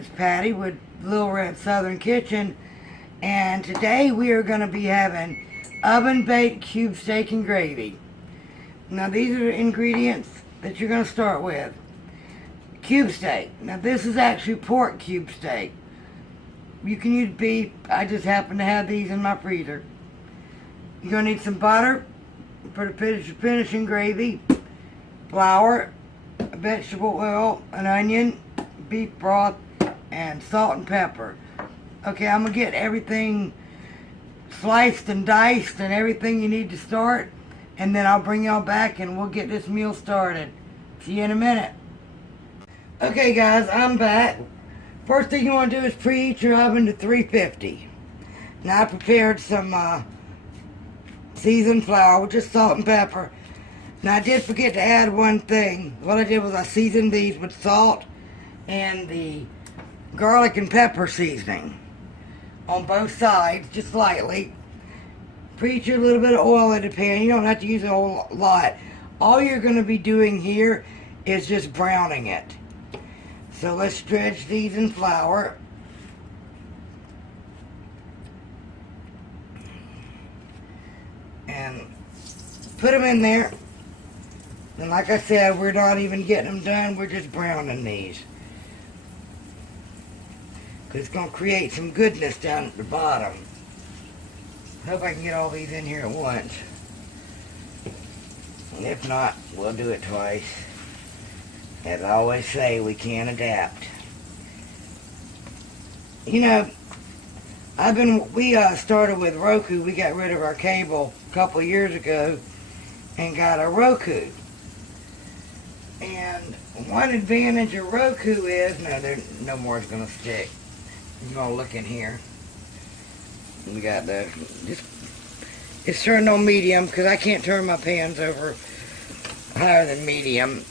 it's Patty with Little Red Southern Kitchen, and today we are going to be having oven baked cube steak and gravy. Now these are the ingredients that you're going to start with. Cube steak. Now this is actually pork cube steak. You can use beef. I just happen to have these in my freezer. You're going to need some butter for the finishing gravy, flour, vegetable oil, an onion, beef broth, and salt and pepper. Okay, I'm going to get everything sliced and diced and everything you need to start, and then I'll bring y'all back and we'll get this meal started. See you in a minute. Okay guys, I'm back. First thing you want to do is preheat your oven to 350. Now I prepared some seasoned flour with just salt and pepper. Now I did forget to add one thing. What I did was I seasoned these with salt and the garlic and pepper seasoning on both sides, just lightly. Preheat a little bit of oil in the pan. You don't have to use a whole lot. All you're going to be doing here is just browning it. So let's dredge these in flour. And put them in there. And like I said, we're not even getting them done. We're just browning these. Because it's going to create some goodness down at the bottom. Hope I can get all these in here at once. And if not, we'll do it twice. As I always say, we can adapt. You know, we started with Roku. We got rid of our cable a couple of years ago and got a Roku. And one advantage of Roku is, no more is going to stick. I'm going to look in here. We got it's turned on medium because I can't turn my pans over higher than medium.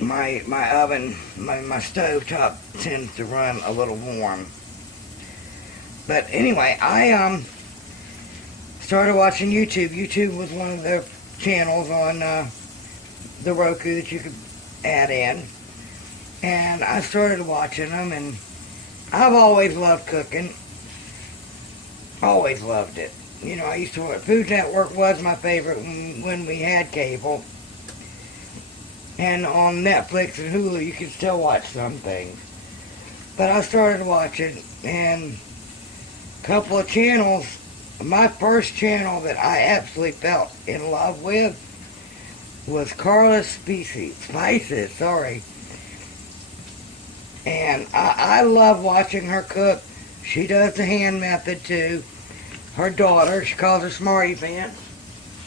My oven, my stove top tends to run a little warm. But anyway, I started watching YouTube. YouTube was one of the channels on the Roku that you could add in. And I started watching them, and I've always loved cooking. Always loved it. You know, I used to watch Food Network was my favorite when we had cable. And on Netflix and Hulu, you can still watch some things. But I started watching, and a couple of channels. My first channel that I absolutely fell in love with was Carla's Spices, sorry. And I love watching her cook. She does the hand method too. Her daughter, she calls her Smarty Pants.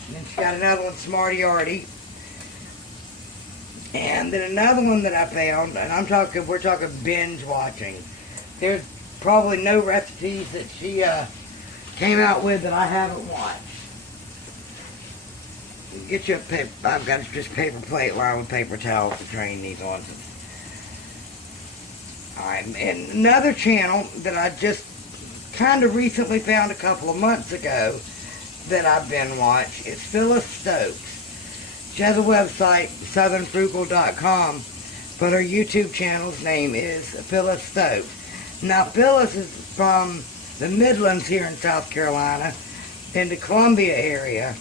And then she's got another one, Smarty Artie. And then another one that I found, and we're talking binge watching. There's probably no recipes that she came out with that I haven't watched. Get you a paper. I've got just paper plate lined with paper towels to drain these on. Alright, and another channel that I just kind of recently found a couple of months ago that I've been watching is Phyllis Stokes. She has a website, southernfrugal.com, but her YouTube channel's name is Phyllis Stokes. Now, Phyllis is from the Midlands here in South Carolina, in the Columbia area,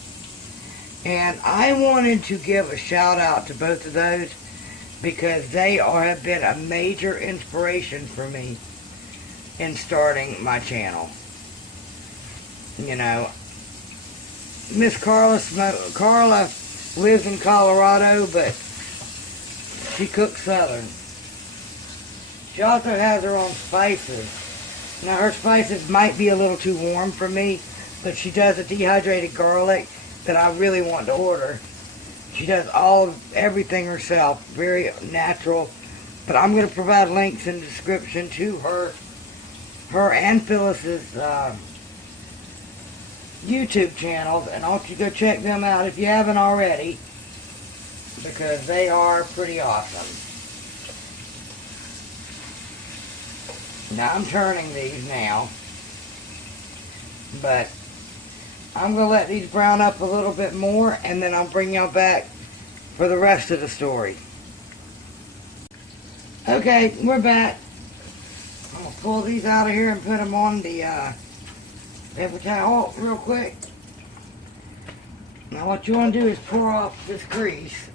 and I wanted to give a shout out to both of those because they have been a major inspiration for me in starting my channel. You know, Miss Carla lives in Colorado, but she cooks Southern. She also has her own spices. Now her spices might be a little too warm for me, but she does a dehydrated garlic that I really want to order. She does everything herself, very natural. But I'm going to provide links in the description to her and Phyllis's YouTube channels, and I want you to go check them out if you haven't already, because they are pretty awesome. Now I'm turning these now, but I'm going to let these brown up a little bit more, and then I'll bring y'all back for the rest of the story. Okay, we're back. I'm gonna pull these out of here and put them on the paper towel real quick. Now what you want to do is pour off this grease.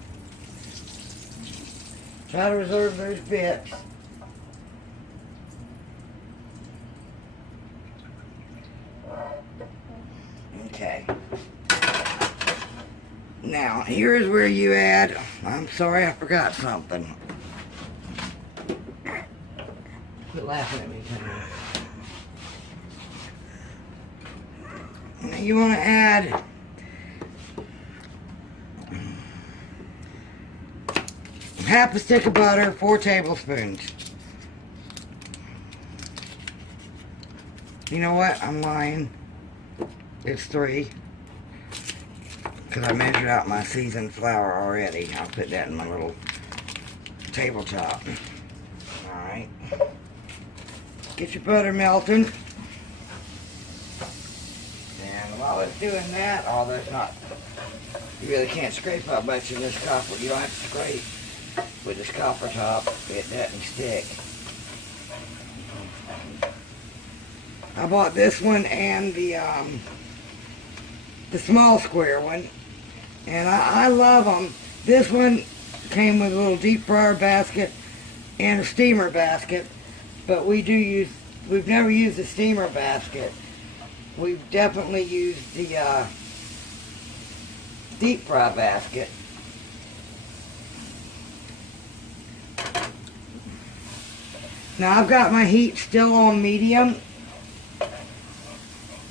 Try to reserve those bits. Okay. Now, here's where you add, I'm sorry, I forgot something. Quit laughing at me, Tony. Now you want to add half a stick of butter, 4 tablespoons. You know what? I'm lying. It's 3. Because I measured out my seasoned flour already. I'll put that in my little tabletop. Alright. Get your butter melting. And while it's doing that, although it's not, you really can't scrape up much of this copper. You don't have to scrape with this copper top. It doesn't stick. I bought this one and the small square one. And I love them. This one came with a little deep fryer basket and a steamer basket. But we've never used the steamer basket. We've definitely used the deep fry basket. Now I've got my heat still on medium.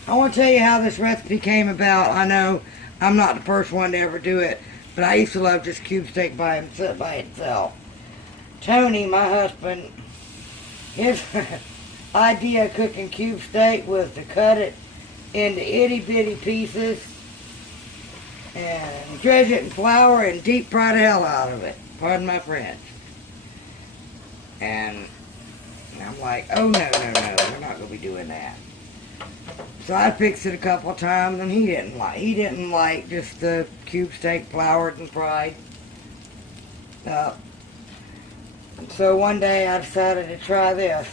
I want to tell you how this recipe came about. I know I'm not the first one to ever do it, but I used to love just cube steak by itself. Tony, my husband, his idea of cooking cube steak was to cut it into itty bitty pieces and dredge it in flour and deep fry the hell out of it. Pardon my French. And I'm like, oh no, we're not going to be doing that. So I fixed it a couple of times, and he didn't like just the cube steak floured and fried. And so one day I decided to try this.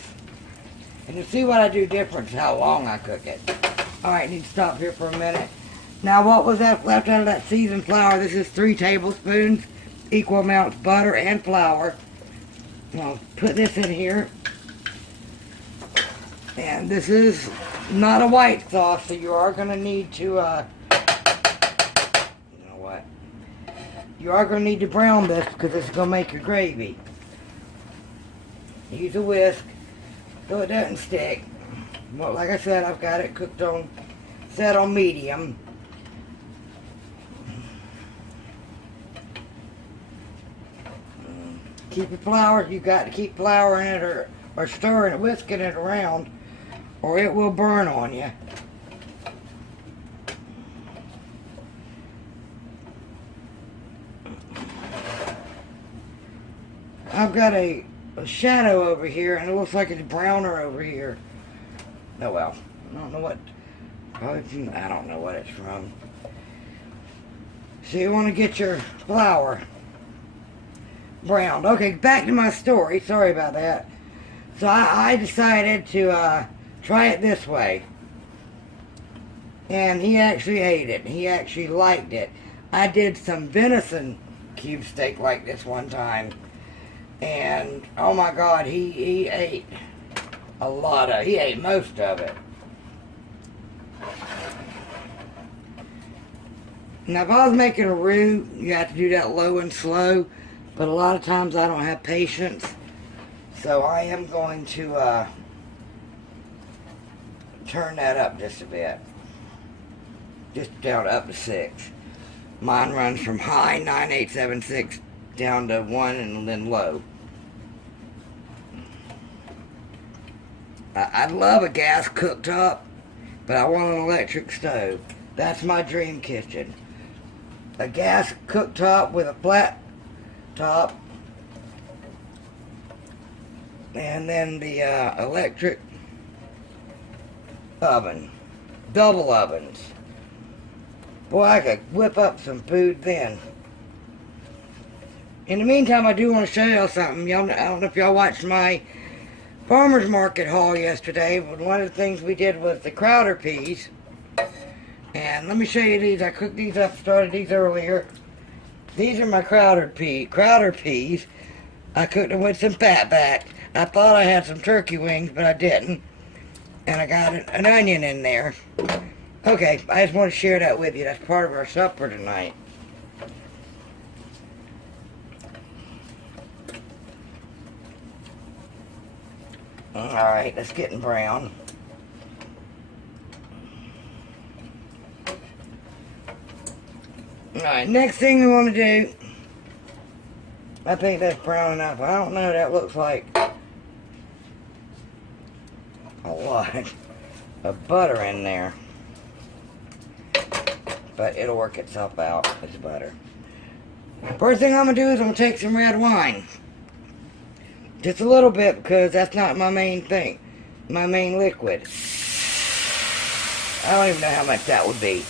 And to see what I do different is how long I cook it. Alright, need to stop here for a minute. Now what was left out of that seasoned flour? This is 3 tablespoons, equal amounts butter and flour. I'll put this in here. And this is not a white sauce, so you are going to need to, you know what? You are going to need to brown this because it's going to make your gravy. Use a whisk so it doesn't stick. Well, like I said, I've got it cooked on, set on medium. Keep your flour, you got to keep flour in it or stirring it, whisking it around, or it will burn on you. I've got a shadow over here, and it looks like it's browner over here. Oh well, I don't know what, I don't know what it's from. So you want to get your flour browned. Okay, back to my story. Sorry about that. So I decided to try it this way. And he actually ate it. He actually liked it. I did some venison cube steak like this one time. And, oh my God, he ate a lot of, he ate most of it. Now, if I was making a roux, you have to do that low and slow. But a lot of times I don't have patience. So I am going to turn that up just a bit. Just down up to 6. Mine runs from high 9876 down to 1 and then low. I'd love a gas cooktop, but I want an electric stove. That's my dream kitchen. A gas cooktop with a flat top, and then the electric oven, double ovens. Boy, I could whip up some food then. In the meantime, I do want to show y'all something. Y'all, I don't know if y'all watched my farmer's market haul yesterday, but one of the things we did was the Crowder peas. And let me show you these. I cooked these up, started these earlier. These are my Crowder peas. I cooked them with some fat back. I thought I had some turkey wings, but I didn't. And I got an onion in there. Okay, I just want to share that with you. That's part of our supper tonight. Alright, that's getting brown. Alright, next thing we want to do, I think that's brown enough. I don't know, that looks like a lot of butter in there. But it'll work itself out. It's butter. First thing I'm going to do is I'm going to take some red wine. Just a little bit, because that's not my main thing. My main liquid. I don't even know how much that would be.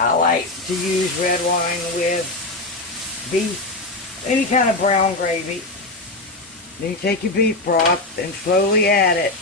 I like to use red wine with beef, any kind of brown gravy. Then you take your beef broth and slowly add it.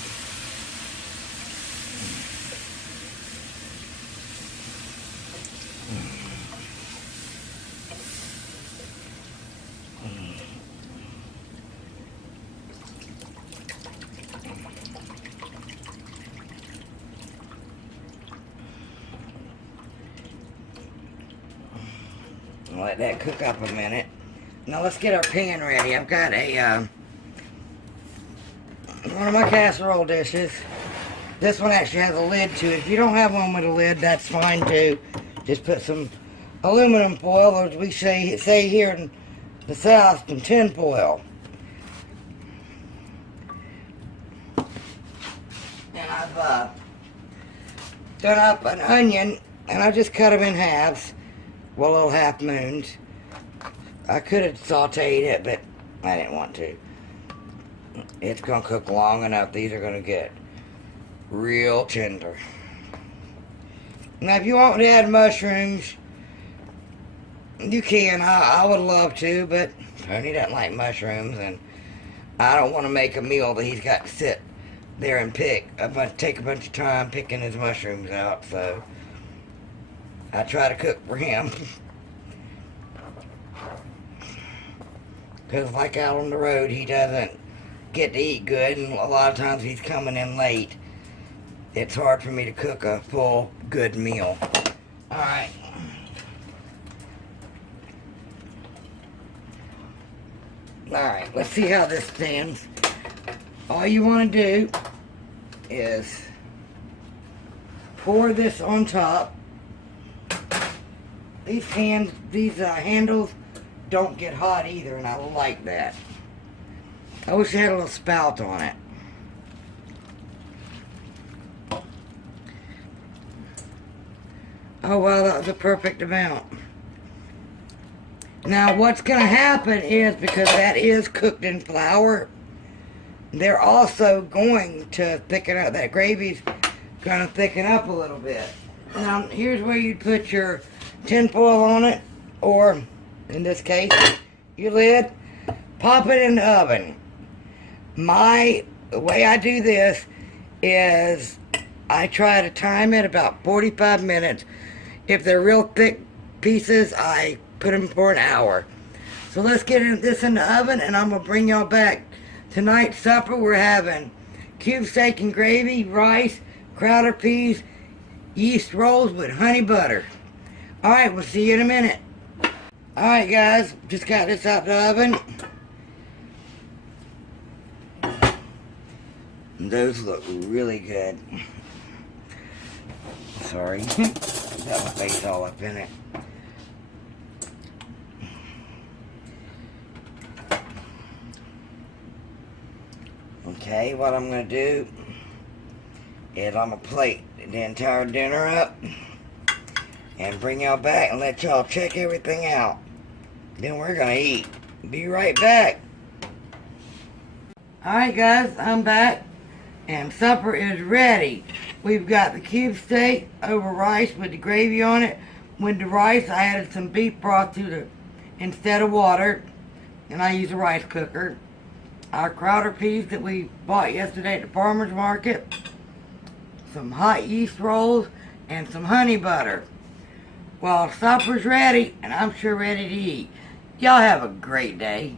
Let that cook up a minute. Now let's get our pan ready. I've got a one of my casserole dishes. This one actually has a lid to it. If you don't have one with a lid, that's fine too. Just put some aluminum foil, or as we say here in the South, some tin foil. And I've done up an onion, and I just cut them in halves. Well, little half moons. I could have sauteed it, but I didn't want to. It's going to cook long enough. These are going to get real tender. Now, if you want to add mushrooms, you can. I would love to, but Tony doesn't like mushrooms, and I don't want to make a meal that he's got to sit there and pick. I'm going to take a bunch of time picking his mushrooms out, so I try to cook for him. Because like out on the road, he doesn't get to eat good, and a lot of times he's coming in late. It's hard for me to cook a full, good meal. Alright. Alright, let's see how this stands. All you want to do is pour this on top. These handles don't get hot either, and I like that. I wish it had a little spout on it. Oh wow, that was a perfect amount. Now what's going to happen is, because that is cooked in flour, they're also going to thicken up. That gravy's going to thicken up a little bit. Now here's where you'd put your tin foil on it, or in this case, your lid. Pop it in the oven. The way I do this is I try to time it about 45 minutes. If they're real thick pieces, I put them for an hour. So let's get this in the oven, and I'm going to bring y'all back. Tonight's supper, we're having cube steak and gravy, rice, Crowder peas, yeast rolls with honey butter. Alright, we'll see you in a minute. Alright guys, just got this out the oven. Those look really good. Sorry, got my face all up in it. Okay, what I'm going to do is I'm going to plate the entire dinner up and bring y'all back and let y'all check everything out. Then we're going to eat. Be right back. Alright guys, I'm back. And supper is ready. We've got the cube steak over rice with the gravy on it. With the rice, I added some beef broth to instead of water, and I use a rice cooker. Our Crowder peas that we bought yesterday at the farmer's market, some hot yeast rolls, and some honey butter. Well, supper's ready, and I'm sure ready to eat. Y'all have a great day.